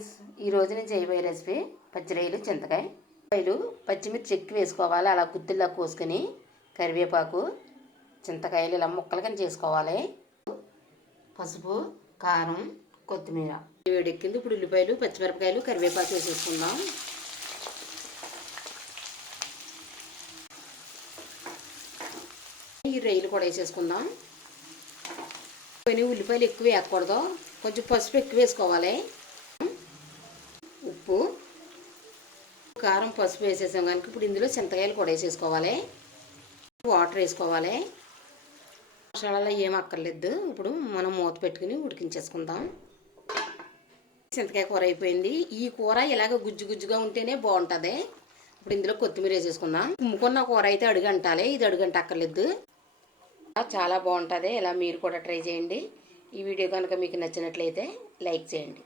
Friends, ఈరోజు నేను చేయబోయే రెసిపీ పచ్చిరొయ్యలు చింతకాయ. రొయ్యలు పచ్చిమిర్చి చెక్కి వేసుకోవాలి, అలా గుత్తిలా కోసుకొని కరివేపాకు చింతకాయలు ఇలా ముక్కలు కానీ చేసుకోవాలి. పసుపు, కారం, కొత్తిమీర వేడెక్కింది. ఇప్పుడు ఉల్లిపాయలు, పచ్చిమిరపకాయలు, కరివేపాకు వేసేసుకుందాం. ఈ రొయ్యలు కూడా వేసేసుకుందాం. ఉల్లిపాయలు ఎక్కువ వేయకూడదు, కొంచెం పసుపు ఎక్కువ వేసుకోవాలి. ఉప్పు, కారం, పసుపు వేసేసాం కనుక ఇప్పుడు ఇందులో చింతకాయలు కూడా వేసేసుకోవాలి. వాటర్ వేసుకోవాలి. మసాలాలో ఏం అక్కర్లేదు. ఇప్పుడు మనం మూత పెట్టుకుని ఉడికించేసుకుందాం. చింతకాయ కూర అయిపోయింది. ఈ కూర ఇలాగ గుజ్జు గుజ్జుగా ఉంటేనే బాగుంటుంది. ఇప్పుడు ఇందులో కొత్తిమీర వేసేసుకుందాం. ఉమ్ముకున్న కూర అయితే అడుగంటాలి, ఇది అడుగంట అక్కర్లేదు. చాలా బాగుంటుంది. ఇలా మీరు కూడా ట్రై చేయండి. ఈ వీడియో కనుక మీకు నచ్చినట్లయితే లైక్ చేయండి.